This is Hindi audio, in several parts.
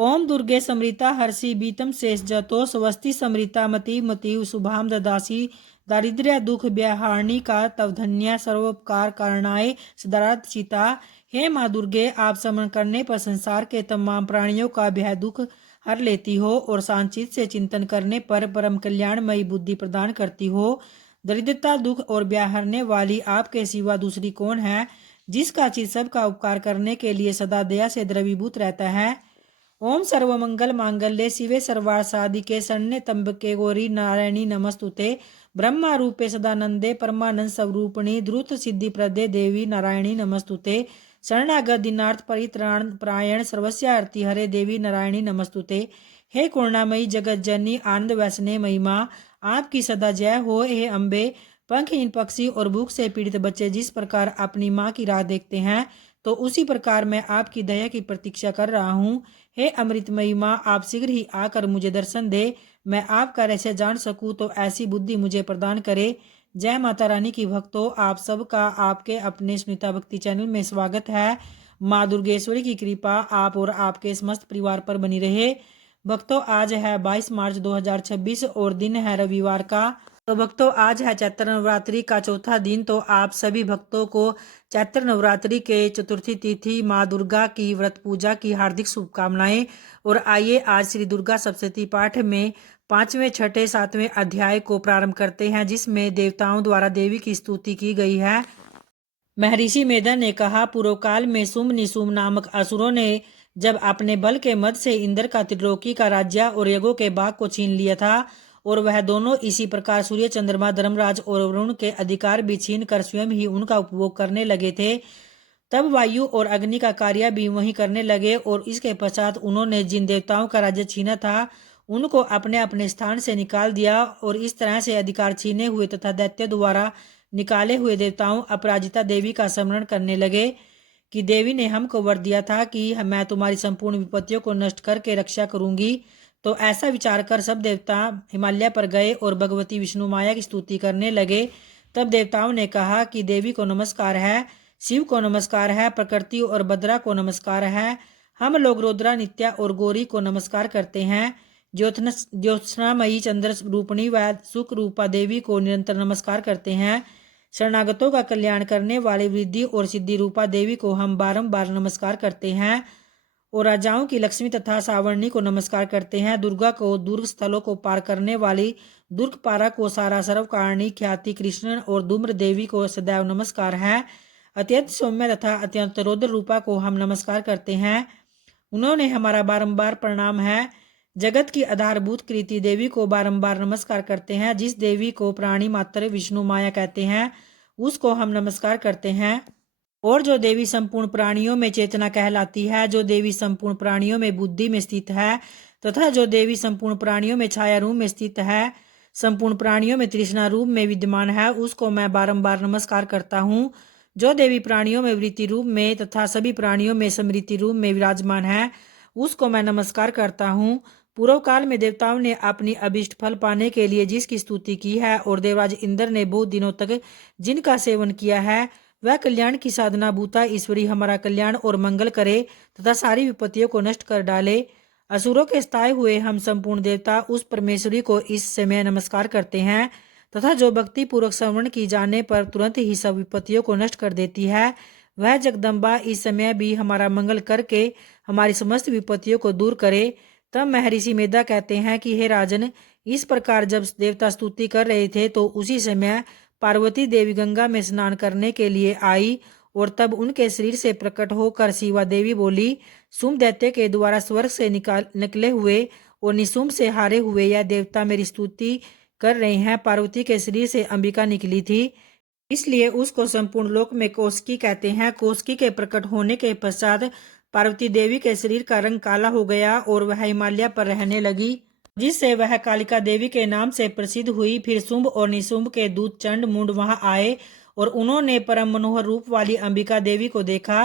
ओम दुर्गे समृता हर्षि बीतम शेष जतो स्वस्ति समृता मति मति शुभाम ददासी दारिद्र्य दुख व्यहारणी का तव धन्य सर्वोपकार कारणाय सदारत सीता। हे माँ दुर्गे, आप समरण करने पर संसार के तमाम प्राणियों का भय दुख हर लेती हो और शांचित से चिंतन करने पर परम कल्याणमयी बुद्धि प्रदान करती हो। दरिद्रता दुख और व्याहरने वाली आपके सिवा दूसरी कौन है, जिसका चित सबका उपकार करने के लिए सदा दया से द्रवीभूत रहता है। ओम सर्वमंगल मांगल्ये शिवे सर्वार्थ साधिके शरण्ये त्र्यंबके गौरी नारायणी नमस्तुते। ब्रह्मा रूपे सदानंदे परमानंद स्वरूपिणी द्रुत सिद्धि प्रदे देवी नारायणी नमस्तुते। शरणागत दीनार्थ परित्राण परायण सर्वस्यार्थी हरे देवी नारायणी नमस्तुते। हे करुणामयी जगत जननी आनंद वैष्णव महिमा, आपकी सदा जय हो। हे अम्बे, पंखहीन पक्षी और भूख से पीड़ित बच्चे जिस प्रकार अपनी माँ की राह देखते हैं, तो उसी प्रकार मैं आपकी दया की प्रतीक्षा कर रहा हूँ। हे अमृतमयी माँ, आप शीघ्र ही आकर मुझे दर्शन दे, मैं आपका रहस्य जान सकूँ तो ऐसी बुद्धि मुझे प्रदान करे। जय माता रानी की भक्तों, आप सबका आपके अपने सुनीता भक्ति चैनल में स्वागत है। माँ दुर्गेश्वरी की कृपा आप और आपके समस्त परिवार पर बनी रहे। भक्तों, आज है 22 मार्च 2026 और दिन है रविवार का। तो भक्तों, आज है चैत्र नवरात्रि का चौथा दिन। तो आप सभी भक्तों को चैत्र नवरात्रि के चतुर्थी तिथि माँ दुर्गा की व्रत पूजा की हार्दिक शुभकामनाएं। और आइए आज श्री दुर्गा सप्तशती पाठ में 5वें, 6ठे, 7वें अध्याय को प्रारंभ करते हैं, जिसमें देवताओं द्वारा देवी की स्तुति की गई है। महर्षि मेधा ने कहा, पूर्व काल में शुंभ निशुंभ नामक असुरों ने जब अपने बल के मद से इंद्र का त्रिलोकी का राज्य और यज्ञों के बाग को छीन लिया था, और वह दोनों इसी प्रकार सूर्य, चंद्रमा, धर्मराज और वरुण के अधिकार भी छीन कर स्वयं ही उनका उपभोग करने लगे थे, तब वायु और अग्नि का कार्य भी वही करने लगे। और इसके पश्चात उन्होंने जिन देवताओं का राज्य छीना था, उनको अपने अपने स्थान से निकाल दिया, और इस तरह से अधिकार छीने हुए तथा दैत्य द्वारा निकाले हुए देवताओं अपराजिता देवी का स्मरण करने लगे कि देवी ने हमको वर दिया था कि मैं तुम्हारी संपूर्ण विपत्तियों को नष्ट करके रक्षा करूंगी। तो ऐसा विचार कर सब देवता हिमालय पर गए और भगवती विष्णु माया की स्तुति करने लगे। तब देवताओं ने कहा कि देवी को नमस्कार है, शिव को नमस्कार है, प्रकृति और भद्रा को नमस्कार है। हम लोग रुद्रा, नित्या और गौरी को नमस्कार करते हैं। ज्योत्सनामयी चंद्र रूपणी व सुख रूपा देवी को निरंतर नमस्कार करते हैं। शरणागतों का कल्याण करने वाली वृद्धि और सिद्धि रूपा देवी को हम बारंबार नमस्कार करते हैं। और राजाओं की लक्ष्मी तथा सावर्णी को नमस्कार करते हैं। दुर्गा को दुर्ग स्थलों को पार करने वाली दुर्ग पारा को सारा सर्वकारणी ख्याति कृष्ण और धूम्र देवी को सदैव नमस्कार है। अत्यंत सौम्य तथा अत्यंत रौद्र रूपा को हम नमस्कार करते हैं, उन्होंने हमारा बारंबार प्रणाम है। जगत की आधारभूत कृति देवी को बारंबार नमस्कार करते हैं। जिस देवी को प्राणी मात्र विष्णु माया कहते हैं, उसको हम नमस्कार करते हैं। और जो देवी संपूर्ण प्राणियों में चेतना कहलाती है, जो देवी संपूर्ण प्राणियों में बुद्धि में स्थित है, तथा जो देवी संपूर्ण प्राणियों में छाया रूप में स्थित है, संपूर्ण प्राणियों में तृष्णा रूप में विद्यमान है, उसको मैं बारंबार नमस्कार करता हूँ। जो देवी प्राणियों में वृत्ति रूप में तथा सभी प्राणियों में समृद्धि रूप में विराजमान है, उसको मैं नमस्कार करता हूँ। पूर्व काल में देवताओं ने अपनी अभिष्ट फल पाने के लिए जिसकी स्तुति की है, और देवराज इंद्र ने बहुत दिनों तक जिनका सेवन किया है, वह कल्याण की साधना भूता ईश्वरी हमारा कल्याण और मंगल करे तथा सारी विपत्तियों को नष्ट कर डाले। असुरों के स्थाये हुए हम संपूर्ण देवता उस परमेश्वरी को इस समय नमस्कार करते हैं, तथा जो भक्ति पूर्वक श्रवण की जाने पर तुरंत ही सब विपत्तियों को नष्ट कर देती है, वह जगदम्बा इस समय भी हमारा मंगल करके हमारी समस्त विपत्तियों को दूर करे। तब महर्षि मेधा कहते हैं कि हे राजन, इस प्रकार जब देवता स्तुति कर रहे थे, तो उसी समय पार्वती देवी गंगा में स्नान करने के लिए आई, और तब उनके शरीर से प्रकट होकर शिवा देवी बोली, शुंभ दैत्य के द्वारा स्वर्ग से निकले हुए और निशुंभ से हारे हुए यह देवता मेरी स्तुति कर रहे हैं। पार्वती के शरीर से अंबिका निकली थी, इसलिए उसको संपूर्ण लोक में कौशिकी कहते हैं। कौशिकी के प्रकट होने के पश्चात पार्वती देवी के शरीर का रंग काला हो गया और वह हिमालय पर रहने लगी, जिससे वह कालिका देवी के नाम से प्रसिद्ध हुई। फिर शुंभ और निशुंभ के दूत चंड मुंड वहां आए, और उन्होंने परम मनोहर रूप वाली अंबिका देवी को देखा।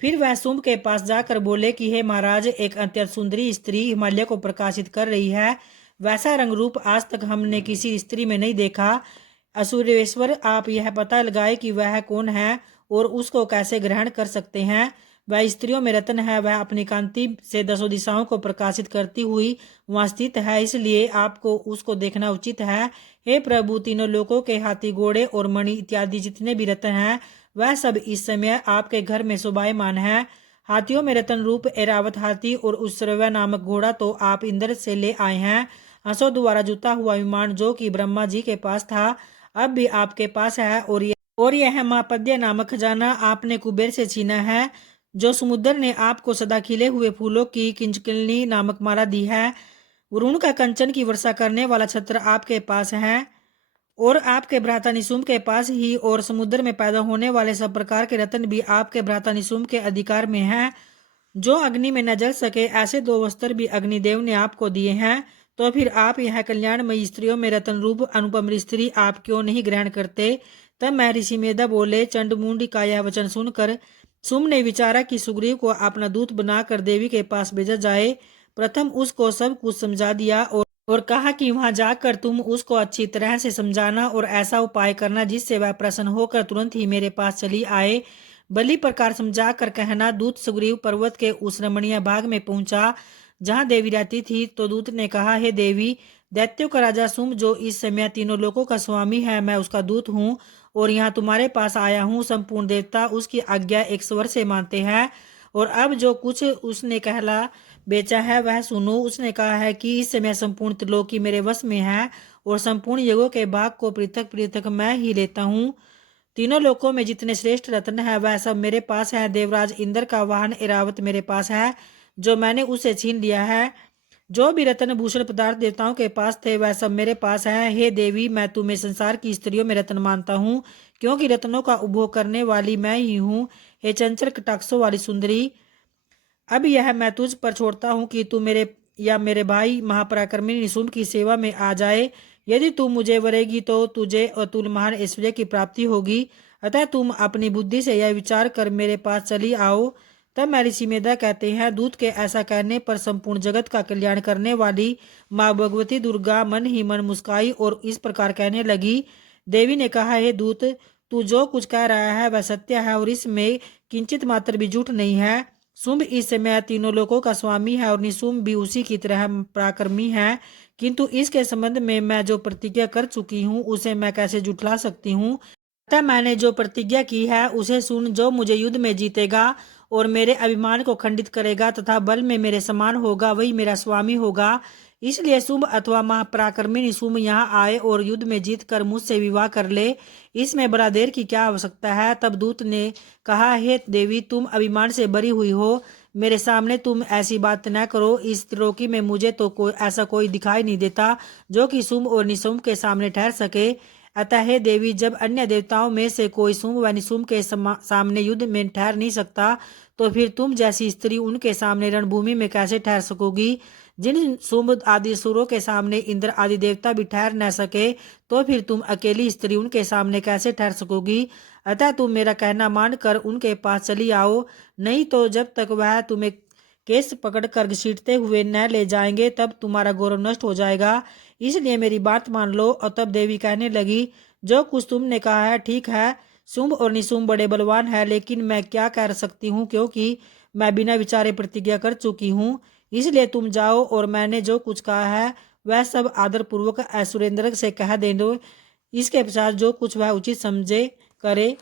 फिर वह शुंभ के पास जाकर बोले कि हे महाराज, एक अत्यंत सुंदरी स्त्री हिमालय को प्रकाशित कर रही है। वैसा रंग रूप आज तक हमने किसी स्त्री में नहीं देखा। असुरेश्वर, आप यह पता लगाए कि वह कौन है और उसको कैसे ग्रहण कर सकते हैं। वह स्त्रियों में रत्न है, वह अपनी कांति से दसों दिशाओं को प्रकाशित करती हुई वहाँ स्थित है, इसलिए आपको उसको देखना उचित है। हे प्रभु, तीनों लोकों के हाथी, घोड़े और मणि इत्यादि जितने भी रत्न हैं वह सब इस समय आपके घर में शोभायमान है। हाथियों में रतन रूप एरावत हाथी और उत्सर्व नामक घोड़ा तो आप इंद्र से ले आए हैं। हंसों द्वारा जुता हुआ विमान जो कि ब्रह्मा जी के पास था अब भी आपके पास है, और यह मापद्य नामक खजाना आपने कुबेर से छीना है। जो समुद्र ने आपको सदा खिले हुए फूलों की किंचकिलनी नामक माला दी है। वरुण का कंचन की वर्षा करने वाला छत्र आपके पास है, और आपके भ्राता निशुम्भ के पास ही, और समुद्र में पैदा होने वाले सब प्रकार के रत्न भी आपके भ्राता निशुम्भ के अधिकार में है। जो अग्नि में न जल सके ऐसे दो वस्त्र भी अग्निदेव ने आपको दिए हैं। तो फिर आप यह कल्याणमयी स्त्रियों में रतन रूप अनुपम स्त्री आप क्यों नहीं ग्रहण करते। तब महर्षि मेधा बोले, चंडमुंडी का यह वचन सुनकर सुम ने विचारा कि सुग्रीव को अपना दूत बनाकर देवी के पास भेजा जाए। प्रथम उसको सब कुछ समझा दिया और कहा कि वहां जाकर तुम उसको अच्छी तरह से समझाना और ऐसा उपाय करना जिससे वह प्रसन्न होकर तुरंत ही मेरे पास चली आए। भली प्रकार समझा कर कहना। दूत सुग्रीव पर्वत के उस रमणीय भाग में पहुंचा जहां देवी रहती थी, तो दूत ने कहा, हे देवी, दैत्यों का राजा सुम जो इस समय तीनों लोकों का स्वामी है, मैं उसका दूत हूँ और यहाँ तुम्हारे पास आया हूँ। संपूर्ण देवता उसकी आज्ञा एक स्वर से मानते हैं, और अब जो कुछ उसने कहला बेचा है वह सुनो। उसने कहा है कि इस समय संपूर्ण त्रिलोकी मेरे वश में है और संपूर्ण युगों के भाग को पृथक पृथक मैं ही लेता हूँ। तीनों लोकों में जितने श्रेष्ठ रत्न है वह सब मेरे पास है। देवराज इंद्र का वाहन ऐरावत मेरे पास है जो मैंने उसे छीन लिया है। जो भी रत्न भूषण पदार्थ देवताओं के पास थे वह सब मेरे पास है। हे देवी, मैं तुम्हें संसार की स्त्रियों में रत्न मानता हूँ, क्योंकि रत्नों का उपभोग करने वाली मैं ही हूँ। हे चंचल कटाक्षों वाली सुंदरी, अब यह मैं तुझ पर छोड़ता हूँ कि तू मेरे या मेरे भाई महापराक्रमी निशुम्भ की सेवा में आ जाए। यदि तू मुझे वरेगी तो तुझे अतुल महान ऐश्वर्य की प्राप्ति होगी। अतः तुम अपनी बुद्धि से यह विचार कर मेरे पास चली आओ। तब महर्षि मेधा कहते हैं, दूत के ऐसा कहने पर संपूर्ण जगत का कल्याण करने वाली माँ भगवती दुर्गा मन ही मन मुस्काई और इस प्रकार कहने लगी। देवी ने कहा, हे दूत, तू जो कुछ कह रहा है वह सत्य है और इसमें किंचित मात्र भी झूठ नहीं है। शुंभ इस समय तीनों लोकों का स्वामी है और निशुंभ भी उसी की तरह पराक्रमी है, किंतु इसके संबंध में मैं जो प्रतिज्ञा कर चुकी हूँ उसे मैं कैसे जुटला सकती हूँ। अतः मैंने जो प्रतिज्ञा की है उसे सुन। जो मुझे युद्ध में जीतेगा और मेरे अभिमान को खंडित करेगा तथा बल में मेरे समान होगा वही मेरा स्वामी होगा। इसलिए शुंभ अथवा महापराक्रमी निशुंभ यहाँ आए और युद्ध में जीत कर मुझसे विवाह कर ले। इसमें बड़ा देर की क्या आवश्यकता है। तब दूत ने कहा, हे देवी, तुम अभिमान से भरी हुई हो, मेरे सामने तुम ऐसी बात न करो। इस त्रिलोकी में मुझे तो ऐसा कोई दिखाई नहीं देता जो कि शुंभ और निशुंभ के सामने ठहर सके। अतः हे देवी, जब अन्य देवताओं में से कोई शुंभ व निशुंभ के सामने युद्ध में ठहर नहीं सकता, तो फिर तुम जैसी स्त्री उनके सामने रणभूमि में कैसे ठहर सकोगी। जिन शुंभ आदि सुरों के सामने इंद्र आदि देवता भी ठहर न सके, तो फिर तुम अकेली स्त्री उनके सामने कैसे ठहर सकोगी। अतः तुम मेरा कहना मानकर उनके पास चली आओ, नहीं तो जब तक वह तुम्हें केस पकड़कर घसीटते हुए न ले जाएंगे तब तुम्हारा गौरव नष्ट हो जाएगा। इसलिए मेरी बात मान लो। और तब देवी कहने लगी, जो कुछ तुमने कहा है ठीक है। शुंभ और निशुंभ बड़े बलवान है, लेकिन मैं क्या कर सकती हूँ, क्योंकि मैं बिना विचारे प्रतिज्ञा कर चुकी हूँ। इसलिए तुम जाओ और मैंने जो कुछ कहा है वह सब आदर पूर्वक सुरेंद्र से कह दे दो। इसके पश्चात जो कुछ वह उचित समझे करे।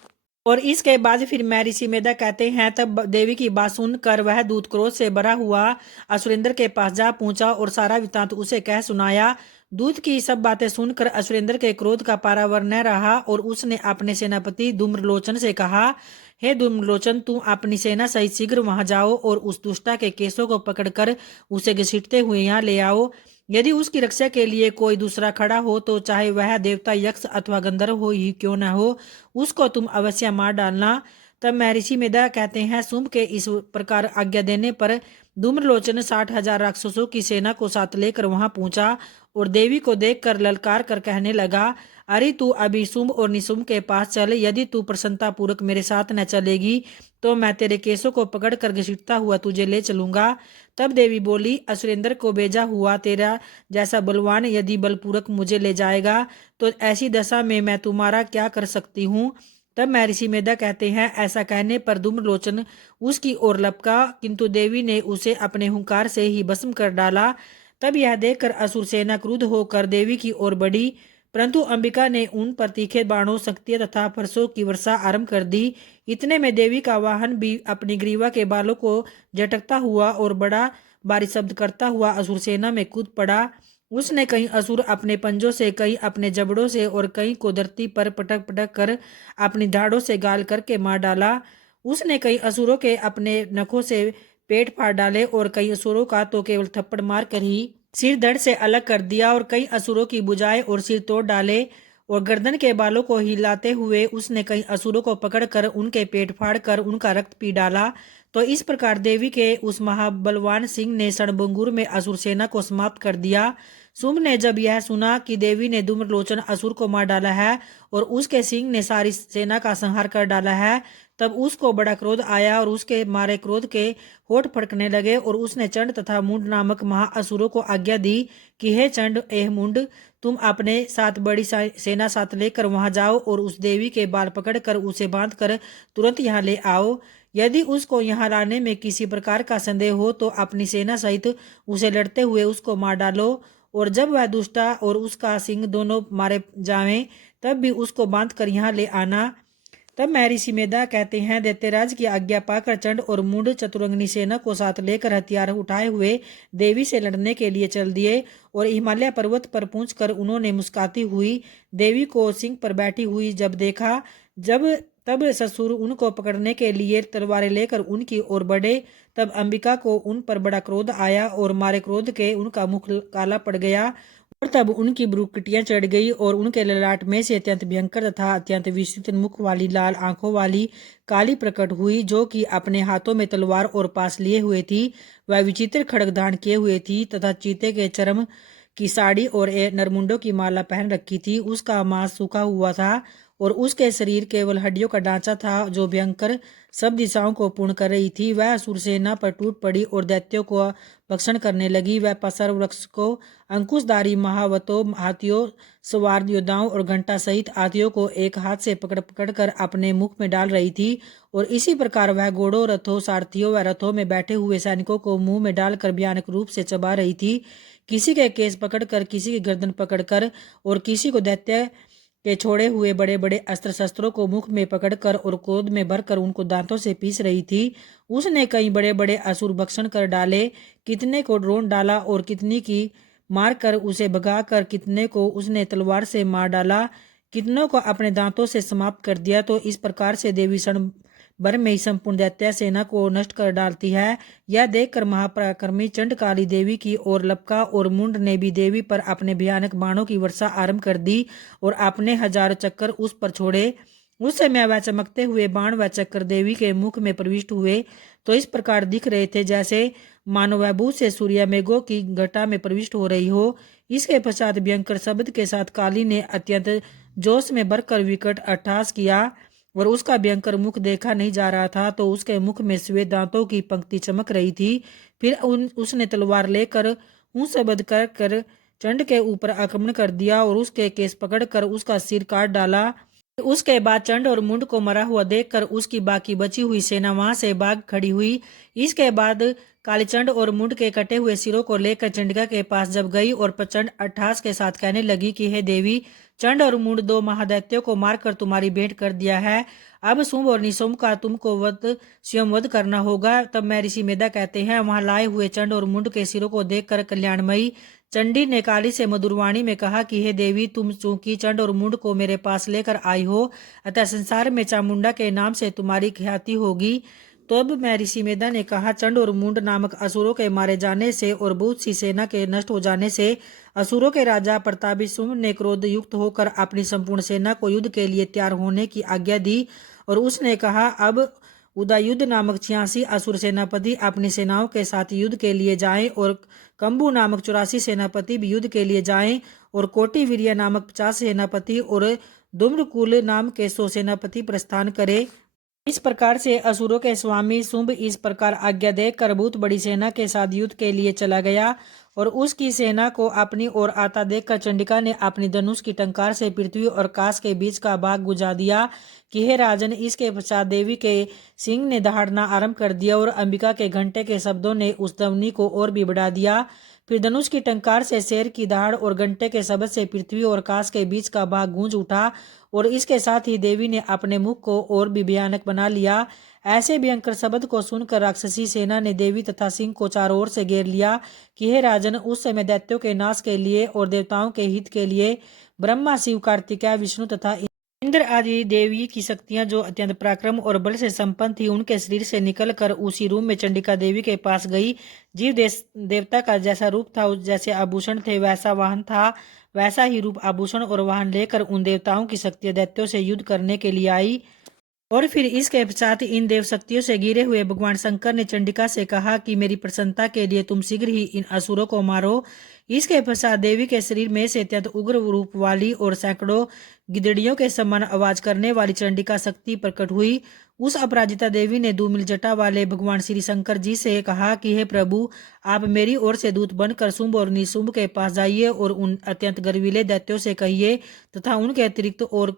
और इसके बाद फिर मैं ऋषि मेधा कहते हैं, तब देवी की बात सुनकर वह दूत क्रोध से भरा हुआ असुरेंद्र के पास जा पहुंचा और सारा वृत्तांत उसे कह सुनाया। दूत की सब बातें सुनकर असुरेंद्र के क्रोध का पारावर न रहा और उसने अपने सेनापति धूम्रलोचन से कहा, हे धूम्रलोचन, तुम अपनी सेना सहित शीघ्र वहां जाओ और उस दुष्टा के केसों को पकड़कर उसे घसीटते हुए यहाँ ले आओ। यदि उसकी रक्षा के लिए कोई दूसरा खड़ा हो तो चाहे वह देवता, यक्ष अथवा गंधर्व हो ही क्यों न हो, उसको तुम अवश्य मार डालना। तब महर्षि मेधा कहते हैं, शुंभ के इस प्रकार आज्ञा देने पर धूम्रलोचन 60,000 राक्षसों की सेना को साथ लेकर वहां पहुंचा और देवी को देखकर ललकार कर कहने लगा, अरे तू अभी शुंभ और निशुंभ के पास चल। यदि तू प्रसन्नता पूर्वक मेरे साथ न चलेगी तो मैं तेरे केसों को पकड़ कर घसीटता हुआ तुझे ले चलूंगा। तब देवी बोली, असुरेंद्र को भेजा हुआ तेरा जैसा बलवान यदि बलपूर्वक मुझे ले जाएगा तो ऐसी दशा में मैं तुम्हारा क्या कर सकती हूँ। तब महर्षि मेधा कहते हैं, ऐसा कहने पर धूम्रलोचन उसकी ओर लपका, किंतु देवी ने उसे अपने हुंकार से ही भस्म कर डाला। तब यह देखकर असुर सेना क्रुद्ध होकर देवी की ओर बढ़ी, परंतु अंबिका ने उन पर तीखे बाणों, शक्तियां तथा फरसों की वर्षा आरंभ कर दी। इतने में देवी का वाहन भी अपनी ग्रीवा के बालों को झटकता हुआ और बड़ा भारी शब्द करता हुआ असुर सेना में कूद पड़ा। उसने कई असुर अपने पंजों से, कई अपने जबड़ों से और कई को धरती पर पटक पटक कर अपनी धाड़ों से गाल करके मार डाला। उसने कई असुरों के अपने नखों से पेट फाड़ डाले और कई असुरों का तो केवल थप्पड़ मार कर ही सिर धड़ से अलग कर दिया और कई असुरों की भुजाएं और सिर तोड़ डाले। और गर्दन के बालों को हिलाते हुए उसने कई असुरों को पकड़कर उनके पेट फाड़ कर उनका रक्त पी डाला। तो इस प्रकार देवी के उस महाबलवान सिंह ने रणभंगुर में असुर सेना को समाप्त कर दिया। शुंभ ने जब यह सुना कि देवी ने धूम्रलोचन असुर को मार डाला है और उसके सिंह ने सारी सेना का संहार कर डाला है, तब उसको बड़ा क्रोध आया और उसके मारे क्रोध के होठ फड़कने लगे। और उसने चंड तथा मुंड नामक महाअसुरों को आज्ञा दी कि हे चंड, एह मुंड, तुम अपने साथ बड़ी सेना साथ लेकर वहां जाओ और उस देवी के बाल पकड़कर उसे बांधकर तुरंत यहाँ ले आओ। यदि उसको यहाँ लाने में किसी प्रकार का संदेह हो तो अपनी सेना सहित उसे लड़ते हुए उसको मार डालो, और जब वह दुष्टा और उसका सिंह दोनों मारे जावें तब भी उसको बांध कर यहाँ ले आना। तब महर्षि मेधा कहते हैं, दैत्यराज की आज्ञा पाकर चंड और मुंड चतुरंगनी सेना को साथ लेकर हथियार उठाए हुए देवी से लड़ने के लिए चल दिए। और हिमालय पर्वत पर पहुंचकर उन्होंने मुस्कुराती हुई देवी को सिंह पर बैठी हुई जब देखा, तब ससुर उनको पकड़ने के लिए तलवारें लेकर उनकी ओर बढ़े। तब अंबिका को उन पर बड़ा क्रोध आया और मारे क्रोध के उनका मुख काला पड़ गया और तब उनकी भ्रुकुटियां चढ़ गई और उनके ललाट में से अत्यंत भयंकर तथा अत्यंत विस्तृत मुख वाली लाल आंखों वाली काली प्रकट हुई, जो कि अपने हाथों में तलवार और पास लिए हुए थी। वह विचित्र खड्ग धारण किए हुए थी तथा चीते के चर्म की साड़ी और नरमुंडों की माला पहन रखी थी। उसका मांस सूखा हुआ था और उसके शरीर केवल हड्डियों का ढांचा था, जो भयंकर सब दिशाओं को पूर्ण कर रही थी। वह असुर सेना पर टूट पड़ी और दैत्यों को भक्षण करने लगी। वह पसर वृक्ष को अंकुशधारी महावतों, हाथियों सवार योद्धाओं और घंटा सहित हाथियों को एक हाथ से पकड़ पकड़ कर अपने मुख में डाल रही थी। और इसी प्रकार वह घोड़ों, रथों, सारथियों व रथों में बैठे हुए सैनिकों को मुंह में डालकर भयानक रूप से चबा रही थी। किसी के केस पकड़कर, किसी की गर्दन पकड़कर और किसी को दैत्य के छोड़े हुए बड़े बड़े अस्त्र शस्त्रों को मुख में पकड़कर और क्रोध में भरकर उनको दांतों से पीस रही थी। उसने कई बड़े बड़े असुर भक्षण कर डाले, कितने को ड्रोन डाला और कितनी की मारकर उसे भगाकर कितने को उसने तलवार से मार डाला, कितनों को अपने दांतों से समाप्त कर दिया। तो इस प्रकार से देवी क्षण भर में ही संपूर्ण दैत्य सेना को नष्ट कर डालती है। यह देखकर महापराक्रमी चंड काली देवी की ओर लपका और मुंड ने भी देवी पर अपने भयानक बाणों की वर्षा आरंभ कर दी और अपने हजारों चक्कर उस पर छोड़े। उस समय वह चमकते हुए बाण व चक्कर देवी के मुख में प्रविष्ट हुए तो इस प्रकार दिख रहे थे जैसे मानो वह भूत से सूर्य मेघों की घटा में प्रविष्ट हो रही हो। इसके पश्चात भयंकर शब्द के साथ काली ने अत्यंत जोश में भरकर विकट अट्टहास किया और उसका भयंकर मुख देखा नहीं जा रहा था, तो उसके मुख में श्वेत दांतों की पंक्ति चमक रही थी। फिर उसने तलवार लेकर ऊंच शब्द कर चंड के ऊपर आक्रमण कर दिया और उसके केस पकड़कर उसका सिर काट डाला। उसके बाद चंड और मुंड को मरा हुआ देखकर उसकी बाकी बची हुई सेना वहां से भाग खड़ी हुई। इसके बाद कालीचंड और मुंड के कटे हुए सिरों को लेकर चंडिका के पास जब गई और प्रचंड अट्टहास के साथ कहने लगी कि हे देवी, चंड और मुंड दो महादैत्यों को मारकर तुम्हारी भेंट कर दिया है। अब शुंभ और निशुंभ का तुमको स्वयं वध करना होगा। तब महर्षि मेधा कहते हैं, वहां लाए हुए चंड और मुंड के सिरों को देखकर कल्याणमयी चंडी ने काली से मधुरवाणी में कहा कि हे देवी, तुम चूंकि चंड और मुंड को मेरे पास लेकर आई हो, अतः संसार में चामुंडा के नाम से तुम्हारी ख्याति होगी। तो अब महर्षि मेधा ने कहा, चंड और मुंड नामक असुरों के मारे जाने से और बहुत सी सेना के नष्ट हो जाने से असुरों के राजा प्रतापी शुंभ ने क्रोध युक्त होकर अपनी संपूर्ण सेना को युद्ध के लिए तैयार होने की आज्ञा दी। और उसने कहा, अब उदयुद्ध नामक 86 असुर सेनापति अपनी सेनाओं के साथ युद्ध के लिए जाएं और कंबू नामक 84 सेनापति भी युद्ध के लिए जाएं और कोटि वीर्य नामक 50 सेनापति और धूम्रकुल नाम के 100 सेनापति प्रस्थान करे। इस प्रकार से असुरों के स्वामी शुंभ इस प्रकार आज्ञा देकर बहुत बड़ी सेना के साथ युद्ध के लिए चला गया और उसकी सेना को अपनी ओर आता देखकर चंडिका ने अपनी धनुष की टंकार से पृथ्वी और आकाश के बीच का भाग बुझा दिया कि हे राजन। इसके पश्चात देवी के सिंह ने दहाड़ना आरंभ कर दिया और अंबिका के घंटे के शब्दों ने उस ध्वनि को और भी बढ़ा दिया। फिर धनुष की टंकार से शेर की दहाड़ और घंटे के शब्द से पृथ्वी और आकाश के बीच का भाग गूंज उठा और इसके साथ ही देवी ने अपने मुख को और भी भयानक बना लिया। ऐसे भयंकर शब्द को सुनकर राक्षसी सेना ने देवी तथा सिंह को चारों ओर से घेर लिया कि हे राजन, उस समय दैत्यों के नाश के लिए और देवताओं के हित के लिए ब्रह्मा, शिव, कार्तिकेय, विष्णु तथा इंद्र आदि देवी की शक्तियां जो अत्यंत पराक्रम और बल से संपन्न थी उनके शरीर से निकलकर उसी रूम में चंडिका देवी के पास गई। जीव देवता का जैसा रूप था, जैसे आभूषण थे वैसा वाहन था, वैसा ही रूप, आभूषण और वाहन लेकर उन देवताओं की शक्तियां दैत्यों से युद्ध करने के लिए आई। और फिर इसके पश्चात इन देव शक्तियों से घिरे हुए भगवान शंकर ने चंडिका से कहा कि मेरी प्रसन्नता के लिए तुम शीघ्र ही इन असुरों को मारो। इसके पश्चात देवी के शरीर में से अत्यंत उग्र रूप वाली और सैकड़ों गिदड़ियों के समान आवाज करने वाली चंडिका शक्ति प्रकट हुई। उस अपराजिता देवी ने धूमिल जटा वाले भगवान श्री शंकर जी से कहा कि हे प्रभु, आप मेरी ओर से दूत बनकर शुंभ और निशुंभ के पास जाइए और उन अत्यंत गर्वीले दैत्यों से कहिए तथा उनके अतिरिक्त और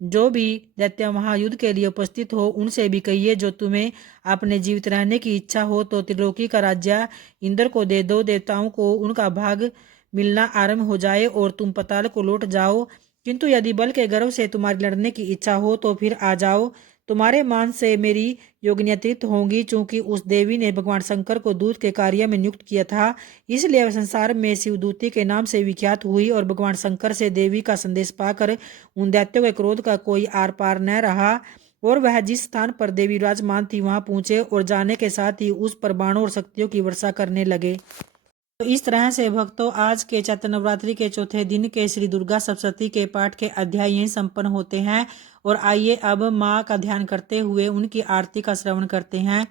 जो भी दैत्य महायुद्ध के लिए उपस्थित हो उनसे भी कहिए, जो तुम्हें अपने जीवित रहने की इच्छा हो तो त्रिलोकी का राज्य इंद्र को दे दो, देवताओं को उनका भाग मिलना आरंभ हो जाए और तुम पताल को लौट जाओ। किंतु यदि बल के गर्व से तुम्हारी लड़ने की इच्छा हो तो फिर आ जाओ, तुम्हारे मान से मेरी योग्यतित होंगी। चूंकि उस देवी ने भगवान शंकर को दूत के कार्य में नियुक्त किया था, इसलिए वह संसार में शिवदूती के नाम से विख्यात हुई और भगवान शंकर से देवी का संदेश पाकर उन दैत्यों के क्रोध का कोई आर पार न रहा और वह जिस स्थान पर देवी विराजमान थी वहां पहुंचे और जाने के साथ ही उस पर बाणों और शक्तियों की वर्षा करने लगे। तो इस तरह से भक्तों, आज के चैत्र नवरात्रि के चौथे दिन के श्री दुर्गा सप्तशती के पाठ के अध्याय यहीं संपन्न होते हैं। और आइए अब माँ का ध्यान करते हुए उनकी आरती का श्रवण करते हैं।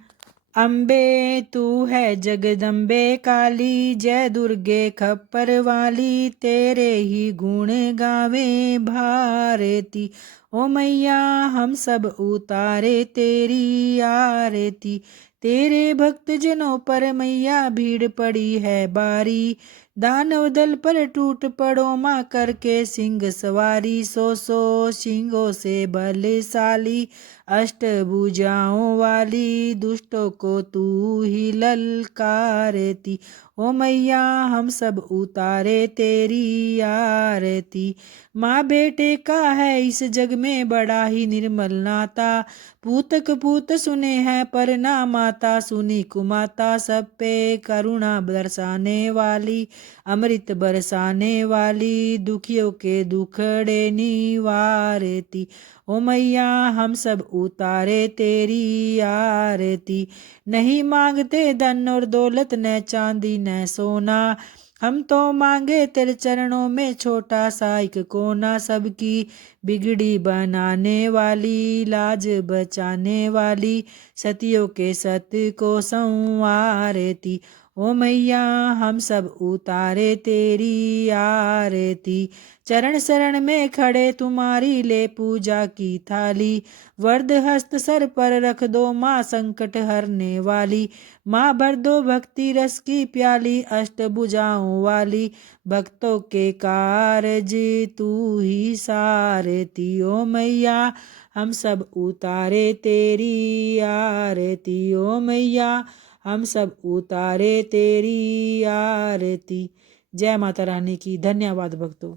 अम्बे तू है जगदम्बे काली, जय दुर्गे खप्पर वाली, तेरे ही गुण गावे भारती। ओ मैया हम सब उतारे तेरी आरती, तेरे भक्त जनों पर मैया भीड़ पड़ी है बारी। दानव दल पर टूट पड़ो माँ करके सिंह सवारी, सो सिंहों से बलशाली, अष्टभुजाओं वाली, दुष्टों को तू ही ललकारती। ओ मैया हम सब उतारे तेरी आरती। माँ बेटे का है इस जग में बड़ा ही निर्मल नाता, पूतक पूत सुने हैं पर ना माता, सुनी कुमाता सब पे करुणा बरसाने वाली, अमृत बरसाने वाली, दुखियों के दुखड़े निवारती। ओ मैया हम सब उतारे तेरी आरती। नहीं मांगते धन और दौलत न चांदी न सोना, हम तो मांगे तेरे चरणों में छोटा सा एक कोना। सबकी बिगड़ी बनाने वाली, लाज बचाने वाली, सतियों के सत को संवारती। ओ मैया हम सब उतारे तेरी आरती। चरण शरण में खड़े तुम्हारी ले पूजा की थाली, वरद हस्त सर पर रख दो माँ संकट हरने वाली। माँ भर दो भक्ति रस की प्याली, अष्टभुजाओं वाली, भक्तों के कारज तू ही सारती। ओ मैया हम सब उतारे तेरी आरती। ओ मैया हम सब उतारे तेरी आरती। जय माता रानी की। धन्यवाद भक्तों।